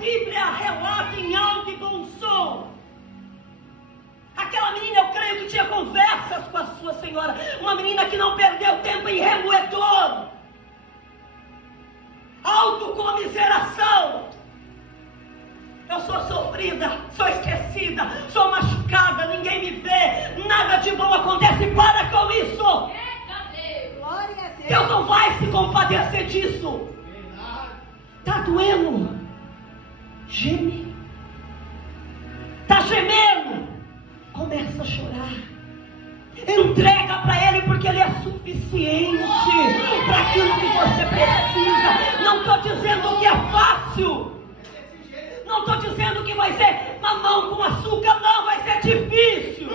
Bíblia relata em alto e bom som. Aquela menina, eu creio que tinha conversas com a sua senhora. Uma menina que não perdeu tempo em remoedor, autocomiseração. Eu sou sofrida, sou esquecida, sou machucada, ninguém me vê, nada de bom acontece, para com isso. Deus não vai se compadecer disso. Está doendo? Geme. Está gemendo? Começa a chorar. Entrega para Ele, porque Ele é suficiente para aquilo que você precisa. Não estou dizendo que é fácil. Não estou dizendo que vai ser mamão com açúcar. Não, vai ser difícil.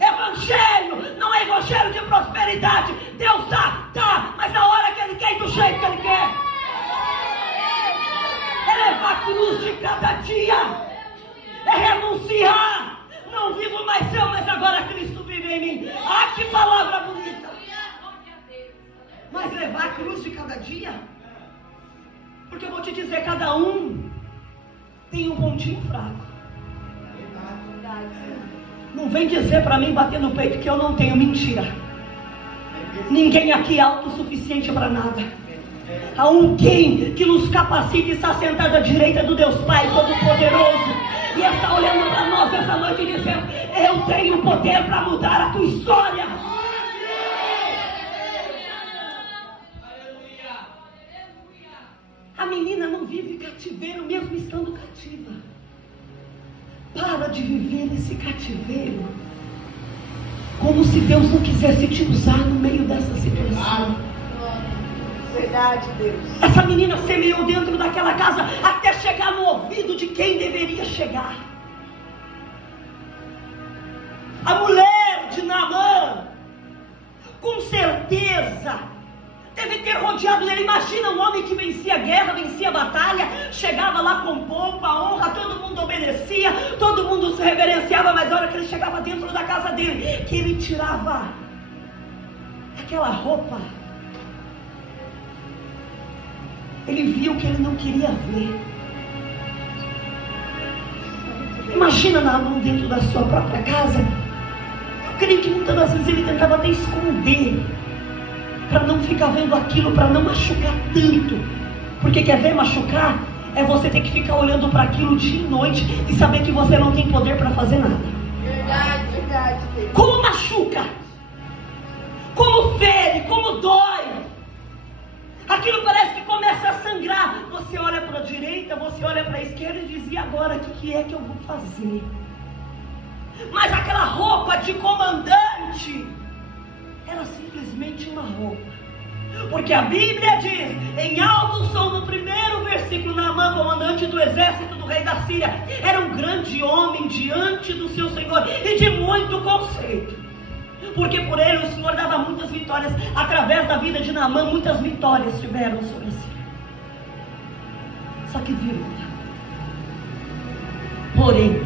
Evangelho não é evangelho de prosperidade. Deus dá, mas na hora que Ele quer e do jeito que Ele quer. É levar a cruz de cada dia. É renunciar. Não vivo mais eu, mas agora Cristo vive em mim. Ah, que palavra bonita. Mas levar a cruz de cada dia. Porque eu vou te dizer, cada um tem um pontinho fraco. Não vem dizer para mim, bater no peito, que eu não tenho. Mentira. Ninguém aqui é autossuficiente para nada. Há alguém que nos capacita e está sentado à direita do Deus Pai Todo-Poderoso. E está olhando para nós essa noite e dizendo: eu tenho poder para mudar a tua história. A menina não vive cativeiro mesmo estando cativa. Para de viver esse cativeiro como se Deus não quisesse te usar no meio dessa situação. Verdade, Deus. Essa menina semeou dentro daquela casa até chegar no ouvido de quem deveria chegar. A mulher de Naamã, com certeza, deve ter rodeado ele. Imagina um homem que vencia a guerra, vencia a batalha, chegava lá com pompa, honra, todo mundo obedecia, todo mundo se reverenciava, mas na hora que ele chegava dentro da casa dele, que ele tirava aquela roupa, ele viu que ele não queria ver. Imagina Naamã dentro da sua própria casa. Eu creio que muitas das vezes ele tentava até esconder, para não ficar vendo aquilo, para não machucar tanto. Porque quer ver machucar? É você ter que ficar olhando para aquilo dia e noite e saber que você não tem poder para fazer nada. Verdade, verdade, Deus. Como machuca? Como fere? Como dói? Aquilo parece que começa a sangrar. Você olha para a direita, você olha para a esquerda e diz: e agora, o que é que eu vou fazer? Mas aquela roupa de comandante era simplesmente uma roupa. Porque a Bíblia diz, em alto som, no primeiro versículo: Naamã, comandante do exército do rei da Síria, era um grande homem diante do seu Senhor e de muito conceito. Porque por ele o Senhor dava muitas vitórias. Através da vida de Naamã, muitas vitórias tiveram sobre a Síria. Só que vírgula. Porém,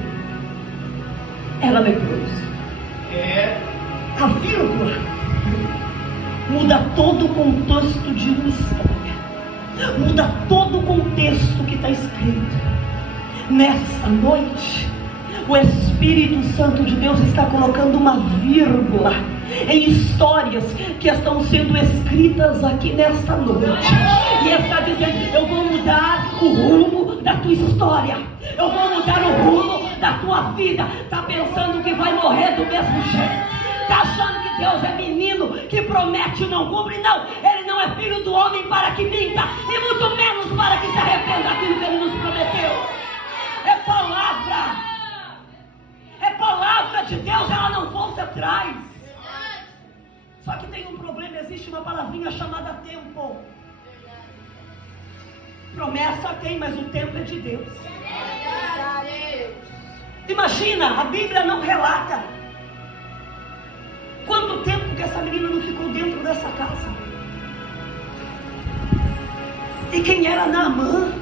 era leproso. A vírgula muda todo o contexto de uma história. Muda todo o contexto que está escrito. Nessa noite, o Espírito Santo de Deus está colocando uma vírgula em histórias que estão sendo escritas aqui nesta noite. E está dizendo: eu vou mudar o rumo da tua história. Eu vou mudar o rumo da tua vida. Está pensando que vai morrer do mesmo jeito? Está achando que Deus é menino que promete e não cumpre? Não, Ele não é filho do homem para que minta, e muito menos para que se arrependa daquilo que Ele nos prometeu. É palavra. É palavra de Deus, ela não volta atrás. Só que tem um problema, existe uma palavrinha chamada tempo. Promessa tem, mas o tempo é de Deus. Imagina, a Bíblia não relata quanto tempo que essa menina não ficou dentro dessa casa. E quem era Naamã?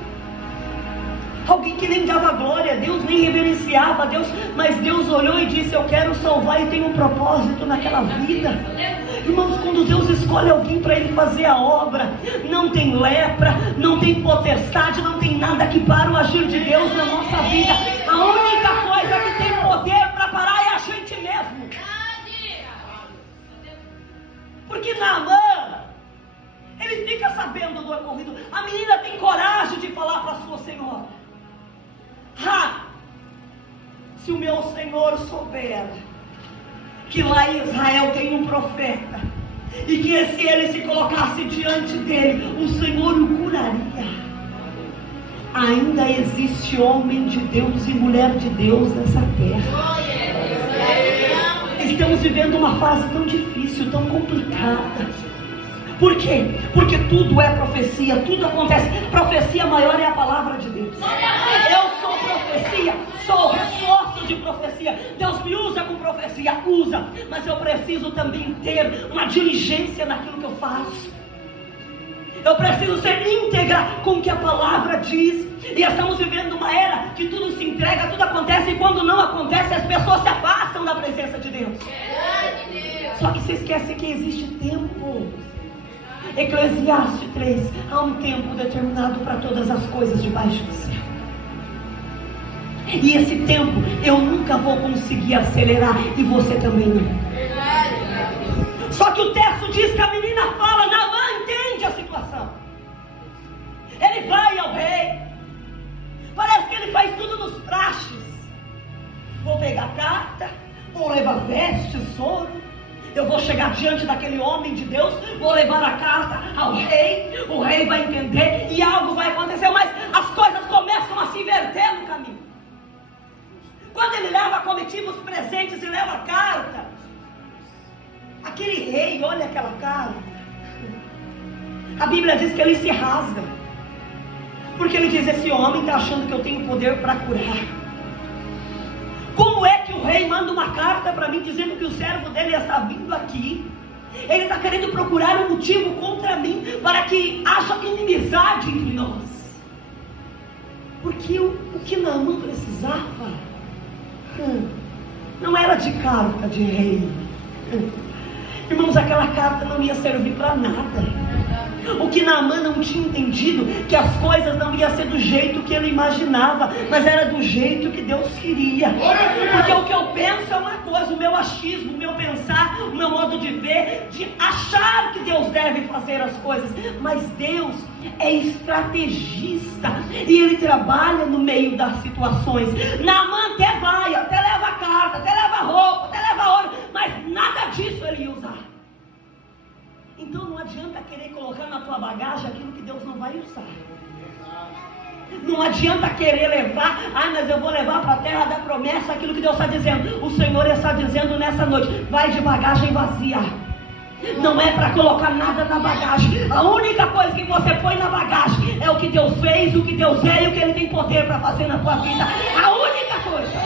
Alguém que nem dava glória a Deus, nem reverenciava a Deus, mas Deus olhou e disse: eu quero salvar e tenho um propósito naquela vida. Irmãos, quando Deus escolhe alguém para Ele fazer a obra, não tem lepra, não tem potestade, não tem nada que para o agir de Deus na nossa vida. A única coisa que tem poder para parar é a gente mesmo. Porque Naamã, ele fica sabendo do ocorrido. A menina tem coragem de falar para a sua senhora: se o meu senhor souber que lá em Israel tem um profeta, e que se ele se colocasse diante dele, o Senhor o curaria. Ainda existe homem de Deus e mulher de Deus nessa terra. Estamos vivendo uma fase tão difícil, tão complicada. Por quê? Porque tudo é profecia, tudo acontece. Profecia maior é a palavra de Deus. Eu sou profecia, sou reforço de profecia. Deus me usa com profecia, usa. Mas eu preciso também ter uma diligência naquilo que eu faço. Eu preciso ser íntegra com o que a palavra diz. E estamos vivendo uma era que tudo se entrega, tudo acontece. E quando não acontece, as pessoas se afastam da presença de Deus. Só que se esquece que existe tempo. Eclesiastes 3: há um tempo determinado para todas as coisas debaixo do céu. E esse tempo eu nunca vou conseguir acelerar, e você também não. Só que o texto diz que a menina fala: Naamã entende a situação. Ele vai ao rei. Parece que ele faz tudo nos praxes. Vou pegar carta, vou levar vestes, ouro. Eu vou chegar diante daquele homem de Deus, vou levar a carta ao rei, o rei vai entender e algo vai acontecer, mas as coisas começam a se inverter no caminho. Quando ele leva a comitiva os presentes e leva a carta, aquele rei olha aquela carta, a Bíblia diz que ele se rasga, porque ele diz: esse homem está achando que eu tenho poder para curar. Como é que o rei manda uma carta para mim dizendo que o servo dele está vindo aqui? Ele está querendo procurar um motivo contra mim, para que haja inimizade entre nós. Porque o que Naamã precisava não era de carta de rei. Irmãos, aquela carta não ia servir para nada. O que Naamã não tinha entendido, que as coisas não iam ser do jeito que ele imaginava, mas era do jeito que Deus queria. Porque o que eu penso é uma coisa, o meu achismo, o meu pensar, o meu modo de ver, de achar que Deus deve fazer as coisas. Mas Deus é estrategista e Ele trabalha no meio das situações. Naamã até vai, até leva a carta, até leva a roupa, até leva ouro, mas nada disso ele ia usar. Então não adianta querer colocar na tua bagagem aquilo que Deus não vai usar. Não adianta querer levar: mas eu vou levar para a terra da promessa aquilo que Deus está dizendo. O Senhor está dizendo nessa noite: vai de bagagem vazia. Não é para colocar nada na bagagem. A única coisa que você põe na bagagem é o que Deus fez, o que Deus é e o que Ele tem poder para fazer na tua vida. A única coisa.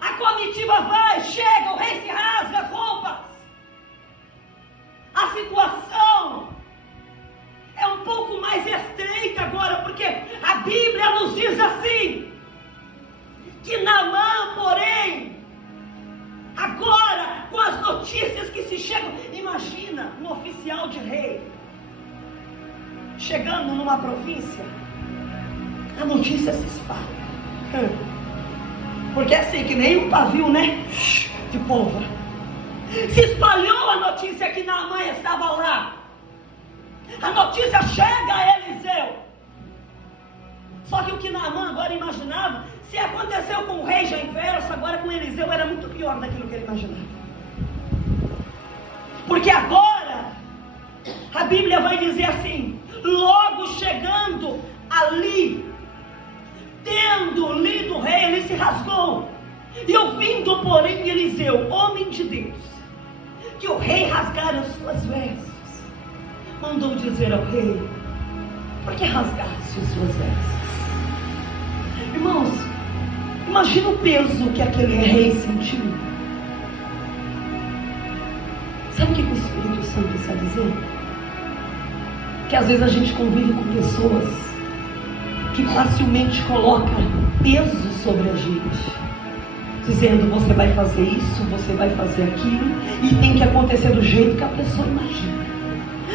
A comitiva vai, chega, o rei se rasga as roupas. A situação é um pouco mais estreita agora, porque a Bíblia nos diz assim, que Naamã, porém, agora, com as notícias que se chegam, imagina um oficial de rei chegando numa província, a notícia se espalha, porque é assim, que nem um pavio, né, de pólvora. Se espalhou a notícia que Naamã estava lá. A notícia chega a Eliseu. Só que o que Naamã agora imaginava, se aconteceu com o rei já inverso, agora com Eliseu era muito pior daquilo que ele imaginava. Porque agora a Bíblia vai dizer assim: logo chegando ali, tendo lido o rei, ele se rasgou. E ouvindo, porém, Eliseu, homem de Deus, que o rei rasgara as suas vestes, mandou dizer ao rei: por que rasgaste as suas vestes? Irmãos, imagina o peso que aquele rei sentiu. Sabe o que o Espírito Santo está dizendo? Que às vezes a gente convive com pessoas que facilmente coloca peso sobre a gente, dizendo: você vai fazer isso, você vai fazer aquilo, e tem que acontecer do jeito que a pessoa imagina,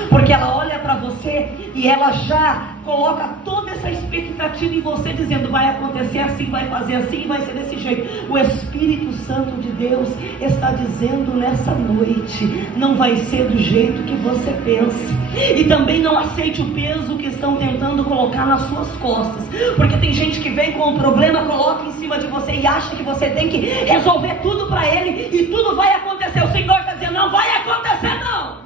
porque ela olha para você e ela já coloca toda essa expectativa em você, dizendo: vai acontecer assim, vai fazer assim, vai ser desse jeito. O Espírito Santo de Deus está dizendo nessa noite: não vai ser do jeito que você pensa. E também não aceite o peso que estão tentando colocar nas suas costas, porque tem gente que vem com um problema, coloca em cima de você e acha que você tem que resolver tudo para ele e tudo vai acontecer. O Senhor está dizendo: não vai acontecer não.